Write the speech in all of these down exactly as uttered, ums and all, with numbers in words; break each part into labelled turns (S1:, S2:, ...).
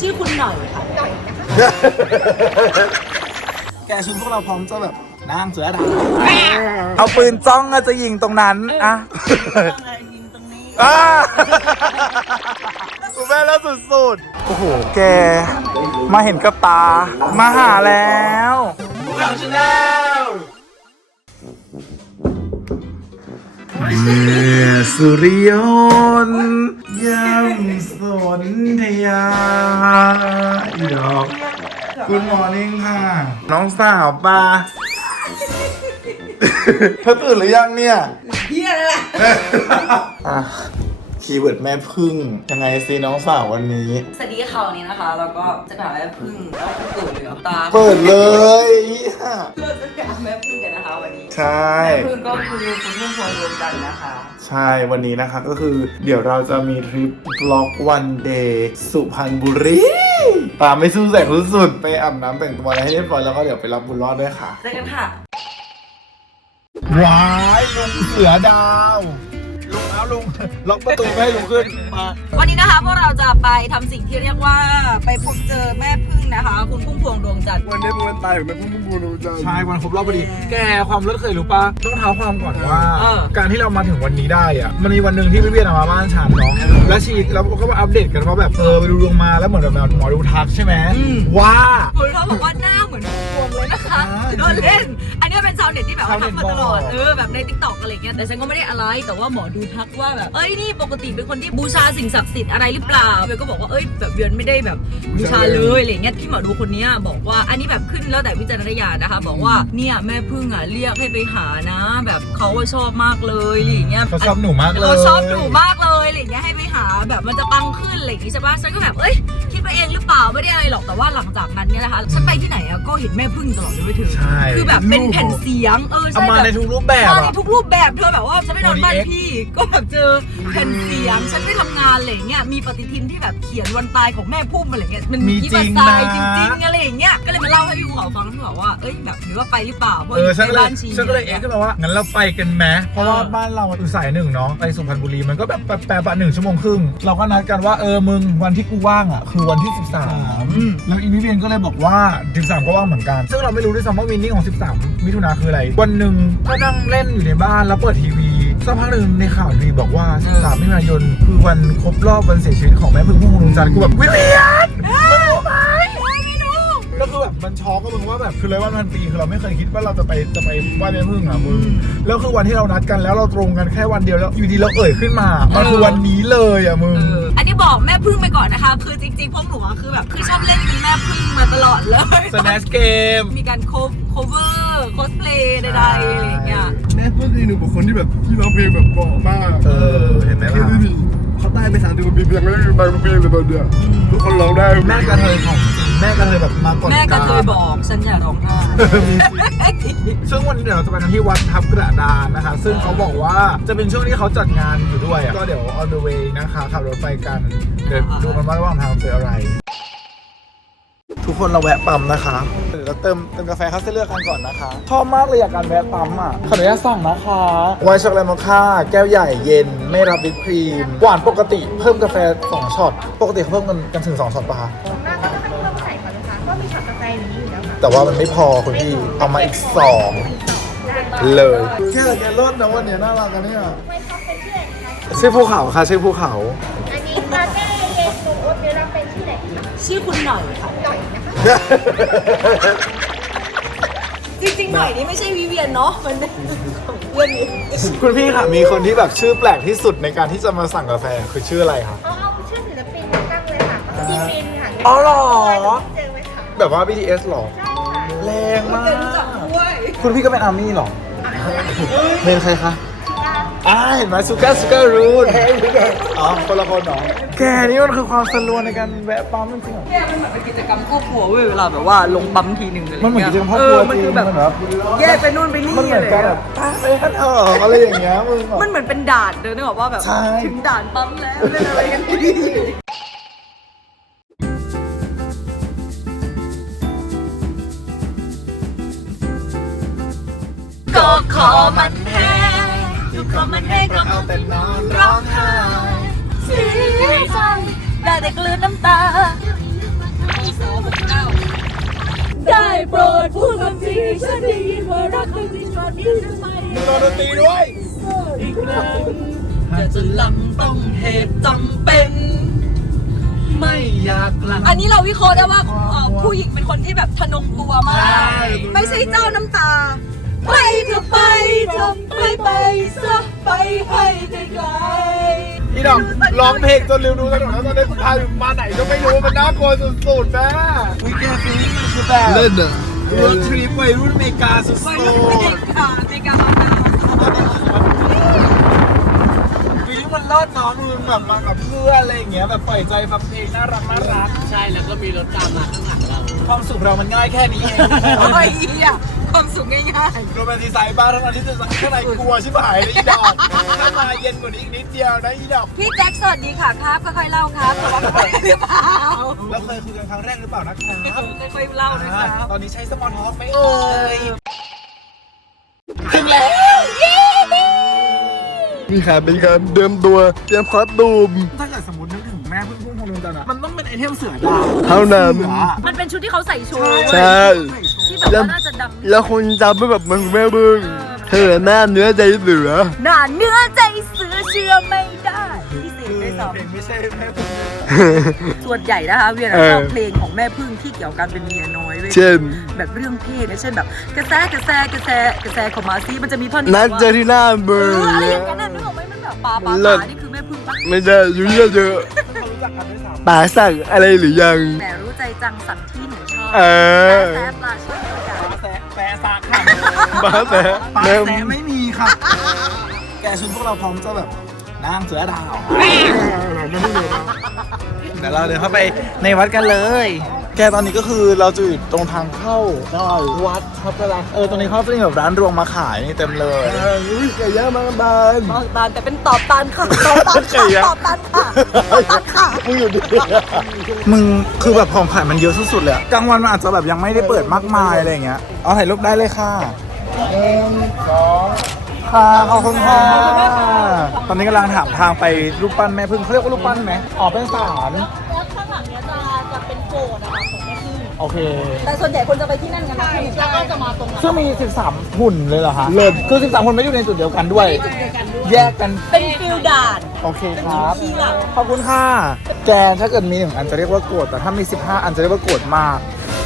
S1: ชื่อคุณหน่อยค่ะหน่อย
S2: แกชุดพวกเราพร้อมจะแบบนางเสือดาวเอาปืนจ้องอะจะยิงตรงนั้นอะ
S1: ยิงตรงนี้
S2: อ่าคุณแม่แล้วสุดๆโอ้โหแกมาเห็นกับตามาหาแล้วเราชนะสุริยนต์ย่ำสนธยาอีดอกคุณหมอนิ่งค่ะน้องสาวปาเธอตื่นหรือยังเนี่ย
S1: เฮียอะไรล่ะ
S2: อ่ะคีย์เวิร์ดแม่พึ่งยังไงสิน้องสาววันนี้
S1: สวัสดีข่าวนี้นะคะแล้วก็จะกล่าวแม่พึ่งแล้วก็เปิดเลยตา
S2: เปิดเลย
S1: เราจะกล่าวแม่พึ่งกันนะคะวันนี้
S2: ใช่
S1: แม่พึ่งก็คือคุณพุ่มพวงดวงจันทร์นะคะ
S2: ใช่วันนี้นะคะก็คือเดี๋ยวเราจะมีทริปบล็อกวันเดย์สุพรรณบุรีตามไม่สู้แสงสุดๆไปอาบน้ำแต่งตัวอะไรให้เรียบร้อยแล้วก็เดี๋ยวไปรับบุญรอดด้วยค่ะ
S1: เจอกันค่ะ
S2: ว้ายลุงเสือดาวลุงเอาลุงล็อกประตูไม่ให้ลุงขึ้นมา
S1: วันนี้นะคะพวกเราจะไปทำสิ่งที่เรียกว่าไปพบเจอแม่พึ่งนะคะคุณพุ่มพวงดวงจันทร์
S3: วันนี้เป็นวันตายของแม่พุ่มพวงดวงจันทร์
S2: ใช่วันครบรอบพอดีแกความเลิศเคยรู้ปะต้องเท้าความก่อนว่าการที่เรามาถึงวันนี้ได้อ่ะมันมีวันหนึ่งที่พี่เวียนมาบ้านฉันเนาะแล้วชีแล้วก็มาอัปเดตกันว่าแบบเออไปดูดวงมาแล้วเหมือนแบบหมอดูทักใช่ไหมว่า
S1: คุณเขาบอกว่าหน้าเหมือนพุ่มพวงเลยนะคะโดนเล่นอันนี้เป็นชาวเน็ตที่แบบว่าทักมาตลอดเออแบบในติ๊กต็อกอะไรเงี้ยแต่ฉันก็ไม่ได้อะไรแต่ว่าหมอดูทักว่าแบบเอ้ยนี่ปกติเป็นคนที่บูชาสิ่งศักดิ์สิทธิ์อะไรหรือเปล่าเบลก็บอกว่าเอ้ยแบบเบียนไม่ได้แบบบูชาเลยอะไรเงี้ยที่หมอดูคนนี้บอกว่าอันนี้แบบขึ้นแล้วแต่วิจารณญาณนะคะบอกว่าเนี่ยแม่พึ่งอ่ะเรียกให้ไปหานะแบบเขาชอบมากเลยอะไรเงี้ย
S2: เขาชอบหนูมากเลย
S1: เขาชอบหนูมากเลยอะไรเงี้ยให้ไปหาแบบมันจะปังขึ้นอะไรอย่างงี้ใช่ปะฉันก็แบบเอ้ยคิดไปเองหรือเปล่าไม่ได้อะไรหรอกแต่ว่าหลังจากนั้นเนี่ยนะคะฉันไปที่ไหนอ่ะก็เห็นแม่พึ่งตลอดเลยเธอคือแบบเป็นแผ่นเสียงเออใช่
S2: มาในทุกรูปแบบ
S1: มาในทุกรูปแบบเธอแบบว่าฉันไปนอนบ้านพี่ก็แบบเจอแผ่นเสียงฉันไปทำงานอะไรเงี้ยมีปฏิทินที่แบบเขียนวันตายของแม่พุ่มอะไรเงี้ยมันมีที่มาตายจริงๆอะไรอย่างเงี้ยก็เลยมาเล่าให้พี่ภูเขาฟังพี่บอกว่าเอ้ยแบบหรือว่าไปหรือเปล่าเพราะอยู่ในบ้านชี
S2: ฉันก็เลยเอ๊ะก็เลยว่างั้นเราไปกันไหมเพราะว่าบ้านเราอยู่สายหนึ่งเนาะไปสุพรรณบุรีมันก็แบบแปลว่าหนึ่งชั่วโมงครึ่งเราก็นัดกันว่าเออมึงวันที่กูว่างอ่ะคือวันที่สิบสามแล้วอีวิเวียนก็เลยบอกว่าสิบสามก็ว่างเหมือนกันซึ่งเราไม่รู้ด้วยซ้ำว่าวินนิ่งของสิบสามมิถุนาคืออะไรวันหนึ่งก็นั่งเล่นอยู่ในบ้านแล้วเปิดทีวีสักพักหนึ่งในข่าวทีวีบอกว่าสิบสามมิถุนายนคือวันครบรอบวันเสียชีวิตของแม่พึ่งพุ่มพวงดวงจันทร์กูแบบวิเวียนมึงรู้ไหมไม่รู้แล้วคือแบบมันช็อกก็มึงว่าแบบคือเลยวันพันปีคือเราไม่เคยคิดว่าเราจะไปจะไปไหว้แม่พึ่งอ่ะมึงแล้วคือวันที่เรานัดกันแล้วเราตรงกันแค่วันเดียวแล้วอยู่ดีเราเอ่ยขึ้นมามันคือวันนี้เลยอ่ะมึง
S1: อันนี้บอกแม่พึ่งไปก่อนนะคะคือจริงๆพวกหนูคือแบบคือชอบเล่นแม่พึ่งมาตลอดเลย
S2: สแนชเกม
S1: มีการโคโคเวอร์โคสเพลย์ใดๆอะไรอย่างเงี้ย
S3: แม่พึ่งคือหนึ่งบุคคลที่แบบที่ร้องเพลงแบบเกาะมาก
S2: เออเห็นไหมล่ะ
S3: เขาได้ไปสามสิบกว่าปียังไม่ได้ไปเพลงเลยตอนเนี้ยทุกคนร้องได้
S2: แม่กระเทยของจริงแม่กระเทยแบบมาก่อน
S1: แม่กระเทยบอกฉันอย่าร้องไห้
S2: ซึ่งวันนี้เดี๋ยวเราจะไปกันที่วัดทับกระดานนะคะซึ่งเขาบอกว่าจะเป็นช่วงที่เขาจัดงานอยู่ด้วยก็เดี๋ยว on the way นะคะขับรถไปกันเดี๋ยวดูกันว่าระหว่างทางเจออะไรทุกคนเราแวะปั๊มนะคะเดี๋ยวเราเติมเติมกาแฟคัสเตอร์เลือกกันก่อนนะคะชอบมากเลยอยากการแวะปั๊มอ่ะขออนุญาตสั่งนะคะไวน์ช็อกโกแลตมอคค่าแก้วใหญ่เย็นไม่รับวิปครีมหวานปกติเพิ่มกาแฟสองช็อตปกติเขาเพิ่มกันกันถึงสองช็อตป่ะคะ
S4: หน้าก็จะให้เพิ่มใส่ก่อนนะคะก็มีช็อตกาแฟนี้อยู่แล้วค่ะ
S2: แต่ว่ามันไม่พอคุณพี่เอามาอีกสองเลยแค่แกรถนะวันนี้น่ารักกันเนี่ย
S4: ไม่ชอบเป็นชื่ออะไรคะ
S2: ชื่อภูเขาค่ะชื่อภูเขา
S4: อันนี้ลาเต้เย็นนมโอ๊ตเดี๋ยวเราเป็นชื่ออะไร
S1: ชื่อคุณหน่อยค่ะ
S4: หน่อยนะคะ
S1: จริงๆหน่อยนี่ไม่ใช่วิเวียนเนาะมันเป็นของเพื่อนนี่
S2: คุณพี่ค่ะมีคนที่แบบชื่อแปลกที่สุดในการที่จะมาสั่งกาแฟคือชื่ออะไรคะ
S4: เอาเอาชื่อศิลปินตั้งเลยค่ะทีมินค่ะ
S2: อ๋อหรอ
S4: เจอไหมคะ
S2: แบบว่า บี ที เอส หรอ
S4: ใช่ค่ะ
S2: แรงมาก
S1: รู้จักด้วย
S2: คุณพี่ก็เป็นอาร์มี่หรอเมนใครคะอ่าเห็นไหมซูก้าซูก้ารูนอ๋อคนละคนหรอแกนี่มันคือความสลวนในการแวะปั๊มจริงๆ
S1: แกมันเหมือนเป็นกิจกรรมครอบครัวเว้ยเวลาแบบว่าลงปั๊มทีหนึ่งอะไร
S2: มันเหมือนกิจกรรมครอบครัว
S1: มันคือแบบแยกไปนู่นไปนี่
S2: มันเหมือนกันแบบไปกันเถอะอะไรอย่างเงี้ยมึง
S1: มันเหมือนเป็นด่านเดินนึกออกว่าแบบถึงด่านปั๊มแล้วเล่นอะไรกันดีก็ขอมันแห้งก็ขอมันแห้งก็เอาแต่นอนร้องไห้เสียใจได้แต่กลืนน้ำตาฉันได้ยินว่ารักคือที่ชอบที่จะไป
S2: มีโดนตรีด้วย
S1: อีกครั้งจะจะลำต้องเหตุจำเป็น
S2: ไม่อยากกลับ
S1: อันนี้เราวิเคราะห์ได้ว่าเอ่อผู้หญิงเป็นคนที่แบบทะนงตัวมาก ไม่ใช่เจ้าน้ำตา ไปเธอไปเธอไปไปซะไปให้ไกล
S2: พี่ดอกร้องเพลงจนลืมดูถนนแล้วตอนนี้กูพาอยู่มาไหนก็ไม่รู้มันน่ากลัวสุดๆแม่วิกเกอร์ฟีลิ่งมันคือแบบ
S3: เล่นอ่ะ
S2: รถทริปวัยรุ่นอเมริกาสุด
S1: ๆไป
S2: ๆ
S1: รุ่นอเมริกาอเมริกามา
S2: ฟีลิ่งมันเลิศเนาะมึงแบบมากับเพื่อนอะไรอย่างเงี้ยแบบปล่อยใจฟังเพลงน่ารักน่ารัก
S5: ใช่แล้วก็มีรถตามมาข้างหลังเรา
S2: ความสุขเรามันง่ายแค่นี้เอง
S1: โอ้ยเหี้ยความสุขง่าย
S2: โรแมนติไซน์บ้างทั้งนั้นที่จะข้างในกลัวชิบหายเลยอีดอกถ้ามาเย็นกว่านี้อีกนิดเดียวนะอีดอก
S1: ๆพี่แจ็คสวัสดีค่ะครับค่อยๆเล่าครับระวังไปหรือเปล่า
S2: เราเคยคุยกันครั้งแรกหรือเปล่านะครับ
S1: ค่อยๆเล่านะครับ
S2: ตอนนี้ใช้สมอลท็อกไหมเอ่ยถึงแล้ว
S3: มีขาเป็นการเดิมตัวเตรียมคอสตูม
S2: ถ้าเกิดสมมตินึกถึงแม่พึ่งพุ่งพงลงจันทร์อะมันต้องเป็นไอเทมเสือดาว
S3: เท่านั้น
S2: เสือ
S1: มันเป็นชุดที่เขาใส่โชว์
S3: ใช่
S1: ที่แบบว่าน่าจะดัง
S3: แล้วคนจำไม่แบบมึงแม่บึ้งเธอหน้าเนื้อใจเสือ
S1: หน้าเนื้อใจเสือเชื่อไม่ได้พี่สิงห์ได้สอบ
S2: เพลงไม่ใช่แม่พึ่ง
S1: ส่วนใหญ่นะคะเวียน
S3: เออ
S1: ชอบเพลงของแม่พึ่งที่เกี่ยวกับการเป็นเมียน้อยเว้ย
S3: เช่น
S1: แบบเรื่องเพศนะเช่นแบบกระแสกระแสกระแสกระแสของมาซีมันจะมีท่อน
S3: นัดเจอที่หน้า
S1: เอ
S3: มึง
S1: ออะไรอย่างนั้นน่ะนึกออกไหมมันแบบปลาปลา
S3: เลิ
S1: ป
S3: ศ
S1: ลานี่คือแม่พึ่งปะ
S3: ไม่ได้ยุ่งเยอะเยอะ
S2: เขารู้จักกันด้วยซ้ำ
S3: ป๋าสั่งอะไรหรือยัง
S1: แต่รู้ใจจังสั่งที่หนูชอบ
S3: เออ
S1: แซ่บปลาช่วยกัน
S2: ปลาแซะแปะซากค่ะ
S3: ป๋าแต่
S2: ปลา
S3: แม่
S2: แซะไม่มีค่ะ แกชุดพวกเราพร้อมจะแบบนางเสือดาวเดี๋ยวเราเดินเข้าไปในวัดกันเลย แกตอนนี้ก็คือเราจะอยู่ตรงทางเข้าวัดครับกำลังเออตรงนี้เขาจะมีแบบร้านรวงมาขายนี่เต็มเลย
S3: อุ้ยไก่ย่างบางบาน
S1: ตอบตานแต่เป็นตอบตานค่ะตอบตานค่ะตอบตานค่ะตอบตานค่ะ
S3: มึงอยู่ดิ
S2: มึงคือแบบของขายมันเยอะสุดๆเลยอะกลางวันมันอาจจะแบบยังไม่ได้เปิดมากมายอะไรอย่างเงี้ยเอาถ่ายรูปได้เลยค่ะหนึ่งสองค่ะขอบคุณค่ะตอนนี้กำลังถามทางไปรูปปั้นแม่พึ่งเขาเรียกว่ารูปปั้นไหมอ๋อเป็นศาล
S1: แล้วข้างหลังเนี้ยจะจะเป็นโกดนะคะของแม่พึ่ง
S2: โอเค
S1: แต่ส่วนใหญ่คนจะไปที่นั่นกันนะแล้วก็จะมาตรงนั้น
S2: ซึ่งมีสิบสามหุ่นเลยเหรอคะเลิศคือสิบสามหุ่นไม่ได้อยู่ในจุดเดียวกันด้วย แยกกัน
S1: เป็นฟิลด่าน
S2: โอเคครับ
S1: ที่หลัง
S2: ขอบคุณค่ะ แกถ้าเกิดมีหนึ่งอันจะเรียกว่าโกรธแต่ถ้ามีสิบห้าอันจะเรียกว่าโกรธมาก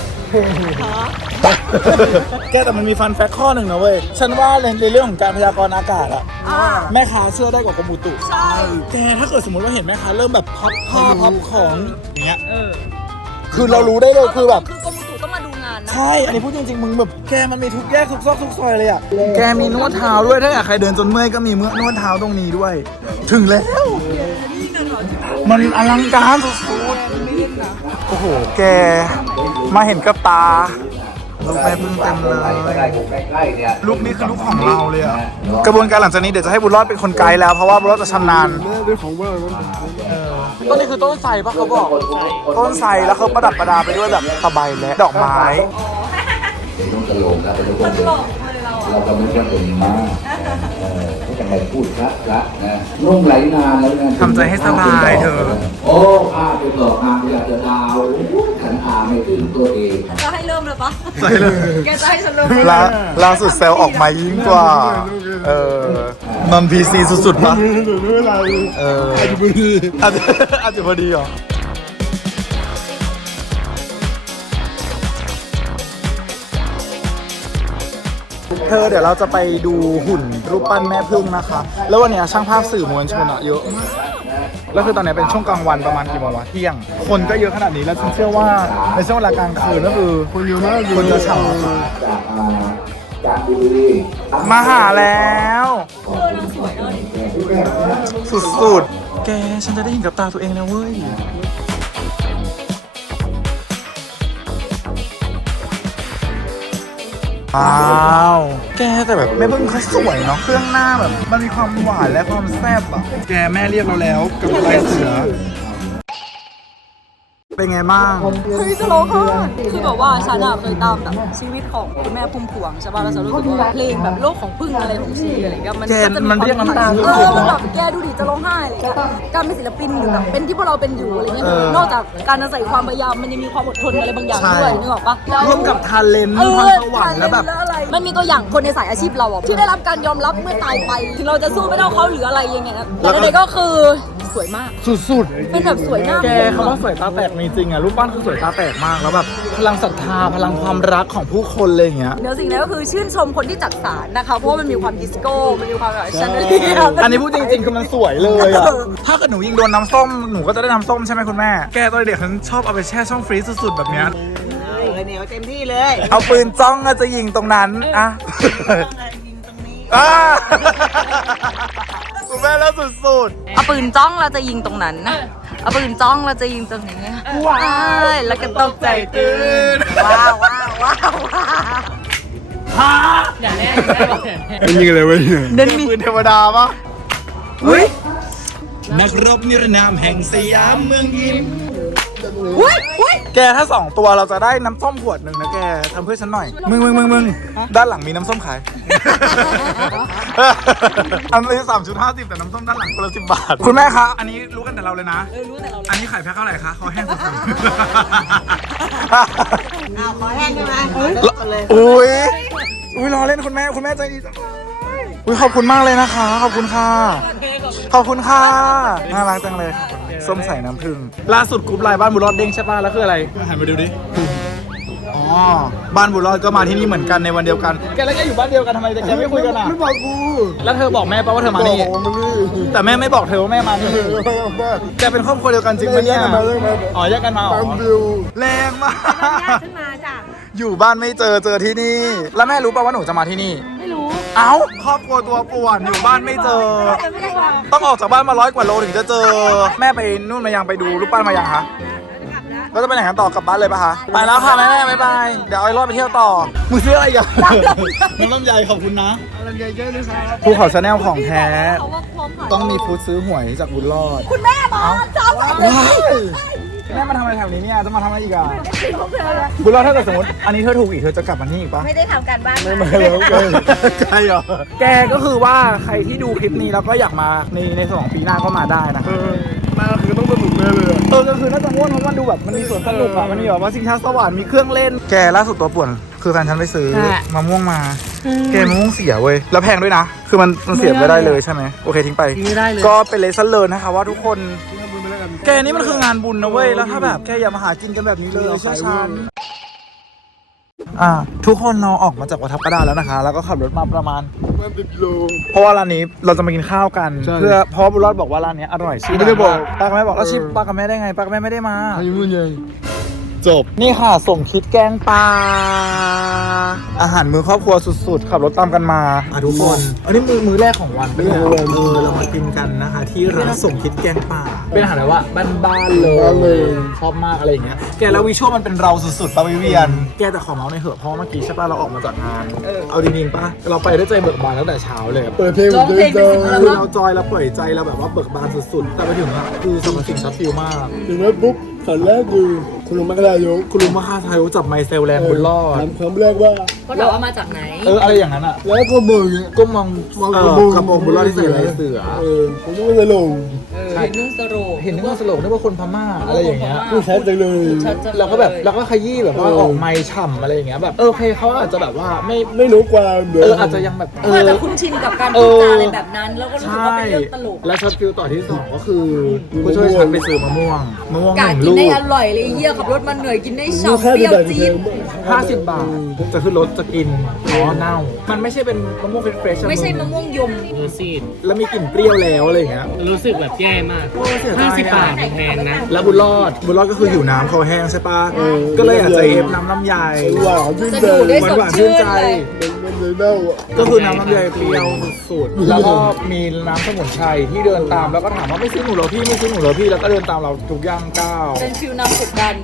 S2: แกแต่มันมีฟันแฟกข้อหนึ่งนะเว้ย ฉันว่าในเรื่องของการพยากรณ์อากาศอะ
S1: อ่า
S2: แม่ค้าเชื่อได้กว่ากรมอุตุ
S1: ใช่
S2: แกถ้าเกิดสมมติว่าเห็นแม่ค้าเริ่มแบบพับผ้าพับของอย่างเงี้ย
S1: เออ
S2: คือเรารู้ได้เลยคือแบบ
S1: คือกรมอุตุต้องมาดูงานนะ
S2: ใช่ อันนี้พูดจริงๆ มึงแบบแกมันมีทุกแยกทุกซอกทุกซอยเลยอ่ะ แกมีนวดเท้าด้วย ถ้าอยากใครเดินจนเมื่อยก็มีเมื่อนวดเท้าตรงนี้ด้วย ถึงแล้ว มันอลังการสุดๆ โอ้โห แกมาเห็นกับตาลูกแม่พึ่งเต็มเลยลูกนี้คือลูกของเราเลยอ่ะ กระบวนการหลังจากนี้เดี๋ยวจะให้บุญรอดเป็นคนไกด์แล้ว เพราะว่าบุญรอดจะชำนาญ
S3: แม่ด้วยของว่าง
S2: ต้นนี้คือต้นไทรปะเขาบอก ต้นไทรแล้วเขาประดับประดาไปด้วยแบบตะไบและดอกไม้
S6: ต้องตลกนะเป็นคนเราก็ไม่ควรเป็นม้าเออก็จะให้พูดพระพระนะนุ่งไหลนานแล้วนะ
S2: ทำใจให้สบายเถอะ
S6: โอ้ข้าเป็นดอกอาอยากจะดาวฉันอาไม่ถึงตัวเอง
S1: จะให้เริ่มเลยปะ
S2: ใช่เลย
S1: แกจะให้ฉันเริ่ม
S2: ล่าล่าสุดเซลล์ออกมายิ่งกว่า เออนอนพีซีสุดๆปะ
S3: ไม่เป็นไร
S2: เออ
S3: อาจจะไม่ดี
S2: อาจจะอาจจะพอดีเหรอ เธอเดี๋ยวเราจะไปดูหุ่นรูปปั้นแม่พึ่งนะคะ แล้ววันเนี้ยช่างภาพสื่อมวลชนอะเยอะมากแล้วคือตอนนี้เป็นช่วงกลางวันประมาณกี่โมงวะเที่ยง คนก็เยอะขนาดนี้แล้วฉันเชื่อว่าในช่วงเวลากลางคืนก็คือ
S3: คนเยอะมาก
S2: คนจะฉ่
S6: จากอาจากบุรี
S2: ำมาหาแล้วสุดๆ แกฉันจะได้เห็นกับตาตัวเองนะเว้ย ว้าว แกแต่แบบแม่พึ่งเขาสวยเนาะ เครื่องหน้าแบบมันมีความหวานและความแซ่บอ่ะ แกแม่เรียกเราแล้วกับลายเสือเป็นไงบ้าง
S1: เฮ้ยจะร้องไห้คือแบบว่าฉันอะเคยตามแบบชีวิตของคุณแม่พุ่มพวงใช่ป่ะแล้วฉันรู้สึกว่าเพลงแบบโลกของพึ่งอะไรของชีอะไรเงี้ยมัน
S2: แก
S1: ก็จะ
S2: มันเรียกน้ำตา
S1: เออมันแบบแกดูดิจะร้องไห้อะไรเงี้ยการเป็นศิลปินหรือแบบเป็นที่พวกเราเป็นอยู่อะไรเงี้ยนอกจากการอาศัยความพยายามมันยังมีความอดทนอะไรบางอย่างด้วยนึกออกปะ
S2: ร่วมกับทาเลนต์
S1: เอ
S2: พ
S1: อ
S2: รสวรรค์แล้วแบบ
S1: อะไรมันมีตัวอย่างคนในสายอาชีพเราอะที่ได้รับการยอมรับเมื่อตายไปถึงเราจะสู้ไม่เท่าเขาหรืออะไรยังไงนะแต่ใดๆก็คือสวยมาก
S2: สุด
S1: เป็นแบบสวยหน้า
S2: ๆ แกคำว่าสวยตาแตกมีจริงอ่ะรูปปั้นคือสวยตาแตกมากแล้วแบบพลังศรัทธาพลังความรักของผู้คนอะไรอย่างเงี้ย
S1: เนื้อสิ่งนั้นก็คือชื่นชมคนที่จัดสารนะคะเพราะว่ามันมีความดิสโก้มันมีความแบบชันเดลียร์
S2: อันนี้พูดจริงๆคือมันสวยเลยอ่ะ ถ้าเกิดหนูยิงโดนน้ำส้มหนูก็จะได้น้ำส้มใช่ไหมคุณแม่แกตอนเด็กฉันชอบเอาไปแช่ช่องฟรีซสุดๆแบบเนี้ย
S5: เหนียวเต็มที่เลย
S2: เอาปืนจ้องอะจะยิงตรงนั้นอะอ่ะคุณแม่แล้วสุด
S1: เอาปืนจ้องเราจะยิงตรงนั้นนะเอาปืนจ้องเราจะยิงตรงนี้ว้าวแล้วก็ตกใจตื่นว้าวว้าวว้าวว้าว
S2: ๆฮะ
S5: อย่าแน่อย่าแน่บอกอย่าแน่
S3: มันยิงอะไรวะเนี่ย
S2: เด่นปืนเทวดาปะอุ้ยนักรบนิรนามแห่งสยามเมืองยิ้ม
S1: อุ้ยอุ้ย
S2: แกถ้าสองตัวเราจะได้น้ำส้มขวดหนึ่งนะแกทำเพื่อฉันหน่อย มึงมึงมึงมึงด้านหลังมีน้ำส้มขาย อันนี้สามชุดห้าสิบแต่น้ำส้มด้านหลังคนละสิบบาท คุณแม่คะ อันนี้รู้กันแต่เราเลยนะ
S1: เออรู้แต่เรา
S2: อันนี้ขายแพ็คเท่าไหร่คะเขาแห้งสุด
S5: อ้าวขอแห้งใช่ไหม
S2: ๆอุ้ยอุ้ยรอเล่นคุณแม่คุณแม่ใจดีจังเลยอุ้ยขอบคุณมากเลยนะคะ ขอบคุณค่ะ ขอบคุณค่ะ น่ารักจังเลยค่ะส้มใส่น้ำผึ้งล่าสุดกรุ๊ปไลน์บ้านบุญรอดเด้งใช่ป่ะแล้วคืออะไรหันมาดูดิ อ๋อ บ้านบุญรอดก็มาที่นี่เหมือนกันในวันเดียวกัน แกแล้วแกอยู่บ้านเดียวกันทำไมแต่แกไม่คุยกันอ่ะ
S3: ไม่บอกกู
S2: แล้วเธอบอกแม่ป่ะว่าเธอมานี่
S3: บอกมันนี่
S2: แต่แม่ไม่บอกเธอว่าแม่มานี่
S3: บ้า
S2: แกเป็นครอบครัวเดียวกันจริงปะเนี่ย
S3: มาเรื่องมา
S2: อ๋อแยกกันมาเหรอ
S3: ตามดิว
S2: แรงมาก
S4: ขึ้นมาจ้ะ
S2: อยู่บ้านไม่เจอเจอที่นี่ แล้วแม่รู้ป่ะว่าหนูจะมาที่นี่
S1: ไม่รู้
S2: เอ้าครอบครัวตัวป่วนอยู่บ้านไม่เจอ ต้องออกจากบ้านมาร้อยกว่าโลถึงจะเจอ แม่ไปนู่นมายังไปดูรูปปั้นมายังคะแล้วจะไปไหนกันต่อกลับบ้านเลยปะคะไปแล้วค่ะแม่แม่บ๊ายบายเดี๋ยวเอาไอ้รอดไปเที่ยวต่อมึงซื้ออะไรกันน้ำลำไยขอบคุณนะ
S3: อะไรเยอะๆเลยครับ
S2: ภูเขาชาแนลของแท้
S1: เขาว่าพร้อมผ่าน
S2: ต้องมีฟูดซื้อหวยจากบุญรอด
S1: คุณแม่มาเจ้าสาว
S2: ว้ายแม่มาทำอะไรแถวนี้เนี่ยจะมาทำอะไรอีกอ่ะบุญรอดถ้าเกิดสมมติอันนี้เธอถูกอีกเธอจะกลับมานี่อีกปะ
S4: ไม่ได้ทำการบ้าน
S3: ไม่มาแล้วไง
S2: ใช่เหรอแกก็คือว่าใครที่ดูคลิปนี้แล้วก็อยากมาในในสองปีหน้าก็มาได้นะ
S3: เออมาคือต้องสนุกแน่เลยอะ
S2: เออก็คือน่าจะม่วนเพราะมันดูแบบมันมีสวนสนุกอะมันมีแบบว่าชิงช้าสวรรค์มีเครื่องเล่น แกล่าสุดตัวป่วนคือแฟนฉันไปซื้อมะม่วงมา แกมะม่วงเสียเว้ยแล้วแพงด้วยนะ คือมันมันเสียไม่ได้เลยใช่ไหมโอเคทิ้งไป
S5: ไม่ได้เลย
S2: ก็เป็นเลสเลิร์นนะคะว่าทุกคน แกนี่มันคืองานบุญนะเว้ยแล้วถ้าแบบแกอย่ามาหากินกันแบบนี้เลยเชื่อฉันอ่าทุกคนเราออกมาจากวัดทับกระดานแล้วนะคะ แล้วก็ขับรถมาประมาณ
S3: มันติดโล
S2: เพราะว่าร้านนี้เราจะมากินข้าวกัน
S3: ใช่
S2: เพื่อเพราะว่าบุญรอดบอกว่าร้านนี้อร่อยชื่อ
S3: ไม่ได้บอก
S2: ป้ากับแม่บอกแล้วชิปป้ากับแม่ได้ไงป้ากับแม่ไม่ได้มา
S3: อายุมันยัง
S2: จบนี่ค่ะส่งคิดแกงปลาอาหารมื้อครอบครัวสุดๆขับรถตามกันมาอ่ะทุกคนอันนี้มือมื้อแรกของวันเป็นไงเออเรามากินกันนะคะ ที่ร้านส่งคิดแกงปลาเป็นอาหารแบบว่าบ้านๆเลยชอบมากอะไรอย่างเงี้ยแกแล้ววิชวลมันเป็นเราสุดๆป่ะวิเวียนแกแต่ขอเมาส์ในอยเหอะเพราะเมื่อกี้ใช่ป่ะเราออกมาจากงานเอาจริงๆป่ะเราไปด้วยใจเบิกบานตั้งแต่เช้าเลย
S3: เปิดเพลง
S1: ร้องเพลงเป็นสิบ
S2: คือเราจอยเราปล่อยใจเราแบบว่าเบิกบานสุดๆแต่ไปถึงอะคือสมรรถสิ่งช็อตฟิลมาก
S3: ถึงนั้นปุ๊บฝันแรกคือคุณลุงมัคคารายก
S2: คุณลุงมหาไทยจับไมเซลแลนด์บุญรอด
S3: ถามคำแรกว่า
S1: ก็ถามว่ามาจากไหน
S2: เอออะไรอย่างนั้นอะ
S3: แล้วก็มืออย่างเงี้ย
S2: ก็มอง
S3: มอง
S2: เอก
S3: ระ
S2: อ
S3: โปรง
S2: กระโปรงบุญรอดที่ใส่ลายเสือ
S3: เออผมก็ไม่ไปลง
S1: เออเห็นนุ่งสโรง
S2: เห็นนึกว่าสโลกนึกว่าคนพม่าอะไรอย่างเงี้ย
S3: ผู้ชัดจังเลย
S1: ชัดจังเลย
S2: เราก็แบบเราก็ขยี้แบบว่า
S3: เออ
S2: ออกไมค์ฉ่ำอะไรอย่างเงี้ยแบบเออโอเคเขาอาจจะแบบว่าไม่
S3: ไม่รู้ความเดี๋ยว
S2: เอออาจจะยังแบบเอ
S1: เพื่อ
S2: อ
S1: จะคุ้นชินกับการพูดจาอะไรแบบนั้น แล้วก็รู้สึก
S2: ใช่
S1: ว่าเป็นเรื่องตลก
S2: แล้วช็อตฟิลต่อที่สองก็คือผู้ช่วยฉันไปซื้อมะม่วงมะม่วงห
S1: กา
S2: นึ่ง
S1: กิน
S2: ลู
S1: ได้
S2: ก
S1: อร่อยเลยไอ้เหี้ยขับรถมาเหนื่อยกินได้
S3: ลูก
S1: ฉ่ำ
S3: แค่
S1: เปรี้ยว
S3: แบบ
S1: จี๊ด
S2: ห้าสิบบาทจะขึ้นรถจะกินอ๋อเน่ามันไม่ใช่เป็นมะม่วงเฟรชๆ
S1: ไม่ใช่มะม่วงยม
S5: รู้ซีด
S2: แล้วมีกลิ่นเปรี้ยวแล้วอะไรอย่างเงี้ย
S5: รู้สึกแบบแย่มาก
S2: โอ้เสียดาย
S5: ห้าสิบ
S2: อะ
S5: บาทมันแพงนะ
S2: แล้วบุญรอดบุญรอดก็คือหิวน้ำคอแห้งใช่ปะก็เลยอยากจะเอฟน้ำลำไย
S3: หวานชื่น
S1: จะ
S3: ใจ
S1: ดูดได้
S2: หวาน
S1: สด
S2: หวานชื่
S1: ชื่
S2: น
S1: น
S2: ใจ
S1: เลย
S3: มันเลยเน่าอ่ะ
S2: ก็คือน้ำลำไยเปรี้ยวสุดๆแล้วก็มีน้ำสมุนไพรที่เดินตามแล้วก็ถามว่าไม่ซื้อหนูเหรอพี่ไม่ซื้อหนูเหรอพี่แล้วก็เดินตามเราทุกย่างก้าว
S1: เป็นฟิลนำกดดัน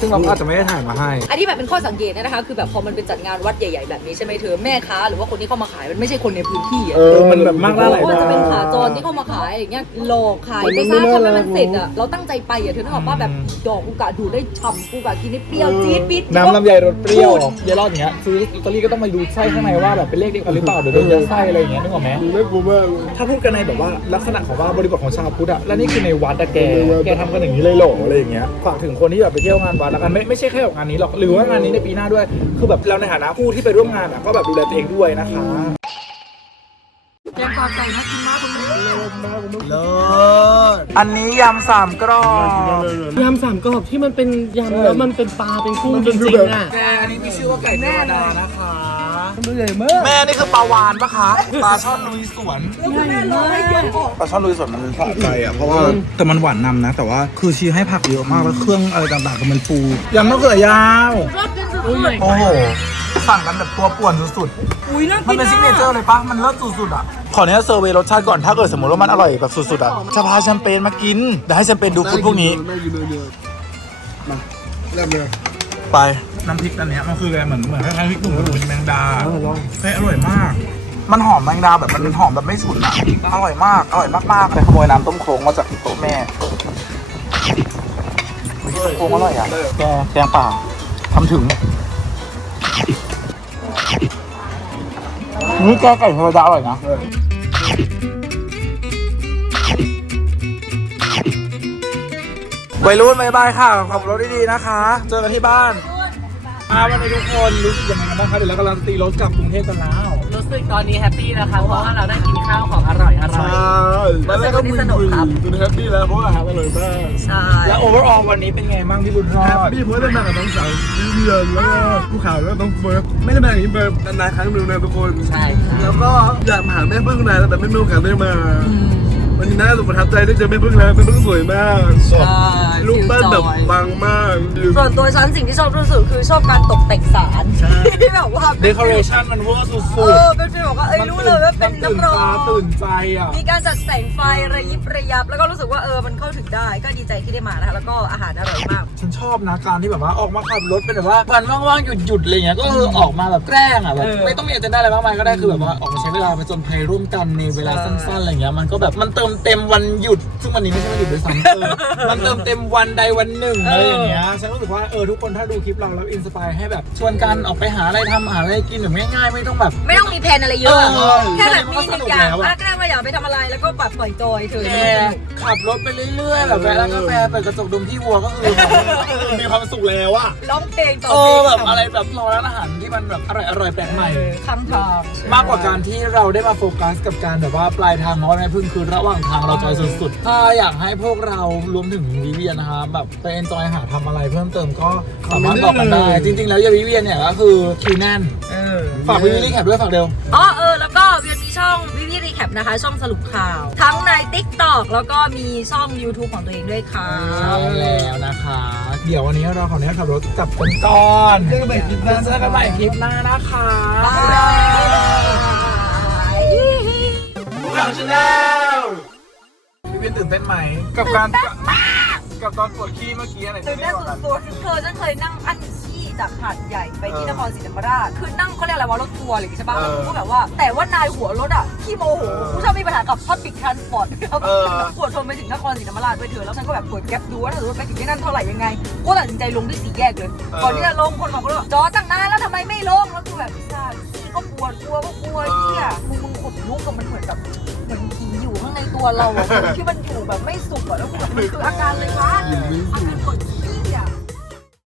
S2: ซึ่งเราก็อาจจะไม่ได้ถ่ายมาให้
S1: อันนี้แบบเป็นข้อสังเกตนะคะคือแบบพอมันเป็นจัดงานวัดใหญ่ๆแบบนี้ใช่ไหมเธอแม่ค้าหรือว่าคนที่เข้ามาขายมันไม่ใช่คนในพื้นที่อ่ะ
S2: เออมันแบบมากหน้าหลาย
S1: ว่า
S2: ตา
S1: จะเป็นขาจรที่เข้ามาขายอะไรเงี้ยหลอกขายไปซะทำให้มันเสร็จอ่ะเราตั้งใจไปอ่ะเธอนึกออกป่ะแบบดอกกูกะดูได้ฉ่ำกูกะกินได้เปรี้ยวจี๊ดปิด
S2: น้ำลำไยรสเปรี้ยวเยลอดอย่างเงี้ยซื้อลอตเตอรี่ก็ต้องมาดูไส้ข้างในว่าแบบเป็นเลขเดียวกันหรือเปล่าเดี๋ยวโดนยัดไส้อะไรอย่างเงี้ยนึกออกไหม
S3: ดูน่ากลัวมาก
S2: ถ้าพูดกันในแบบว่าลักษณะของว่าบริบทของชาวพุทธอะและนี่คือในวัดอะแกแกทำกันอย่างนี้เลยเหรออะไรอย่างเงี้ยฝากถึงคนที่แบบไปเที่ยวงานวัดแล้วกันไม่ไม่ใช่แค่กับงานนี้หรอกหรือว่างานนี้ในปีหน้าด้วยคือแบบเราในฐานะผู้ที่ไปร่วมงานอะก็แบบดูแลตัวเองด้วยนะคะแกงปลาไก่น่ากินมากคุณเลิศอันนี้ยำสามกรอบ
S5: ยำสามกรอบที่มันเป็นยำแล้วมันเป็นปลาเป็นกุ้งจริงๆอ่ะ
S2: แกอันนี้มีชื่อว่าไก่เทวดานะคะ
S3: ตัวใหญ่มาก
S2: แม่นี่คือปลาวานปะคะปลาช่อนลุยสวน ปลาช่อนลุยสวนมันสะใจอ่ะเพราะว่าแต่มันหวานนำนะ แต่ว่าคือชีให้ผักเยอะมากแล้วเครื่องอะไรต่างๆคือมันฟูยำมะเขือยาวโอ้โหสั่งกันแบบตัวป่วนสุดๆมันเป็นซิกเนเจอร์เลยปะมันเลิศสุดๆอ่ะขอเนี้ยเซอร์เวย์รสชาติก่อนถ้าเกิดสมมติว่ามันอร่อยแบบสุดๆอ่ะจะพาแชมเปญมากินเดี๋ยวให้แชมเปญดูฟุตพวกนี้
S3: น่ากินเลยเนี่ยมาเริ่มเลย
S2: ไปน้ำพริกอันเนี้ยมันคืออะไรเหมือนเหมือนคล้ายๆพริกหนุ่มกับแมงดาเฮ้ยอร่อยมาก มันหอมแมงดาแบบมันหอมแบบไม่ฉุนอ่ะอร่อยมากอร่อยมากๆไปขโมยน้ำต้มโครงมาจากโต๊ะแม่โครงอร่อยอ่ะแกแกงป่าทำถึงนี่แกไก่เทวดาอร่อยนะวัยรุ่นบายบายค่ะขับรถดีๆนะคะเจอกันที่บ้านมาวันนี้ทุกคนรู้สึกยังไงกันบ้างคะเดี๋ยวเรากำลังตีรถกลับกรุงเทพกันแล้ว
S5: รู้สึกตอนนี้แฮปปี้นะคะเพราะว่าเราได้กินข้าวของอร่อยอร่อย
S3: แล้วก็มึนๆจนแฮปปี้แล้วเพราะว่าอาหารอร่อยมาก
S1: ใช่
S2: แล้วโอเวอร์ออลวันนี้เป็นไงบ้างพี่บุญรอ
S3: แฮป
S2: ด
S3: ปี้เพราะได้มากับน้องสาววิเวียนแล้วก็ผู้ข่าวแล้วน้องเบิร์ดไม่ได้มาอย่างนี้เบิร์ดนานๆครั้งหนึ่งนะทุกคน
S5: ใช่ค่ะ
S3: แล้วก็อยากมาหาแม่พึ่งนานแล้วแต่ไม่มีโอกาสได้มาวันนี้น่าจะประทับใจได้เจอแม่พึ่งแล้วแม่พึ่งสวยมากลูกบ้านแบบปังมาก
S1: ส่วนตัวฉันสิ่งที่ชอบที่สุดคือชอบการตกแต่งศาลที่แบบว่า
S2: เดคอเรชันมันเวอร์สุ
S1: เอ
S2: ด
S1: อเป็นฟีลบอกว่าเอ้ยรู้เลยว่าเป็น
S2: ตื่น
S1: น้ำร้อ
S2: ตาน ตื่นใจอ่ะ
S1: มีการจัดแสงไฟระยิบระยับแล้วก็รู้สึกว่าเออมันเข้าถึงได้ก็ดีใจที่ได้มานะคะแล้วก็อาหารอร่อยมาก
S2: ฉันชอบนะการที่แบบว่าออกมาขับรถเป็นแบบว่าวันว่างๆหยุดๆอะไรเงี้ยก็คือออกมาแบบแกล้งอ่ะแบบไม่ต้องมีอะไรอะไรมากมายก็ได้คือแบบว่าออกมาใช้เวลาไปจนภัยร่วมกันในเวลาสั้นๆอะไรเงี้ยมันก็แบบมันเติมเต็มวันหยุดซึ่งวันนี้ไม่ใช่วันหยุดด้วยซ้ำเออมันเติมเต็มวันใดวันหนึ่งอะไรอย่างเงี้ยฉันรู้สึกว่าเออทุกคนถ้าดูคลิปเราแล้วอินสปายให้แบบชวนกันออกไปหาอะไรทำหาอะไรกินแบบง่ายๆไม่ต้องแบบ
S1: ไม่ต้องมีแผนอะไรเยอะ
S2: เออ
S1: แค่แบบมีหนึ่งอย่าง
S2: แค่นี้มันก็สนุกแล้วอะ
S1: ถ้าแค่ว่าอยากไปทำอะไรแล้วก็ปัดปล่อยจอยเธอ
S2: แกขับรถไปเรื่อยๆแบบแวะร้านกาแฟเปิดกระจกดมพี่วัวก็คือมีความสุขแล้วอะ
S1: ร้องเพลงต่อ
S2: เอ
S1: เพล
S2: อง แบบ
S1: ทำ
S2: อะไรแบบรอร้านอาหารที่มันแบบอร่อยอร่อยๆแปลกใหม่
S1: ข้างทาง
S2: มากกว่าการที่เราได้มาโฟกัสกับการแบบว่าปลายทางของแม่พึ่งคือระหว่างทางเราจอยสุดๆถ้าอยากให้พวกเรารวมถึงวิเวียนนะคะแบบไปเอนจอยหาทำอะไรเพิ่มเติมก็สามารถบอกกันได้จริงๆแล้วยาวิเวียนเนี่ยก็คือคิวแน่นฝากวิวิลี่แคปด้วยฝากเร็ว
S1: อ๋อเออแล้วก็เวียนมีช่องวิวิรีแคปนะคะช่องสรุปข่าว ทั้งใน TikTok แล้วก็มีช่อง YouTube ของตัวเองด้วยค่ะ
S2: ใช่แล้วนะคะ เดี๋ยววันนี้เราขออนุญาตขับรถกลับกันก่อนเจอกันใหม่คลิปหน้าเจอกันใหม่คลิปหน้านะคะ
S1: บาย
S2: ข่าวชาแนลพี่เวียนตื่นเต้นไหมกับการกับตอนปวดขี้เมื่อกี้อะไร
S1: ตื่นเต้นสุดๆเธอฉันเคยนั่งอั้นขี้จากหาดใหญ่ไปที่นครศรีธรรมราชคือนั่งเขาเรียกอะไรวะรถทัวร์หรือใช่ปะแล้วกูก็แบบว่าแต่ว่านายหัวรถอ่ะขี้โมโหกูชอบมีปัญหากับ Public Transport ปวดทนไปถึงนครศรีธรรมราชด้วยเธอแล้วฉันก็แบบเปิดแก๊ปดูว่าถ้าสมมติไปถึงที่นั่นเท่าไหร่ยังไงกูตัดสินใจลงที่สี่แยกเลยก่อนที่จะลงคนบอกว่าจอดตั้งนานแล้วทำไมไม่ลงแล้วกูแบบซ่าขี้ก็ปวดกลัวก็กลัวเหี้ยมึงมึงขดลุกกับมันเหมือนแบบเหมือนผีอยู่ข้างในตัวเราอะที่มันอยู่แบบไม่สุกอะแล้วกูแบบมันคืออาการเลยคะอาการปวดขี้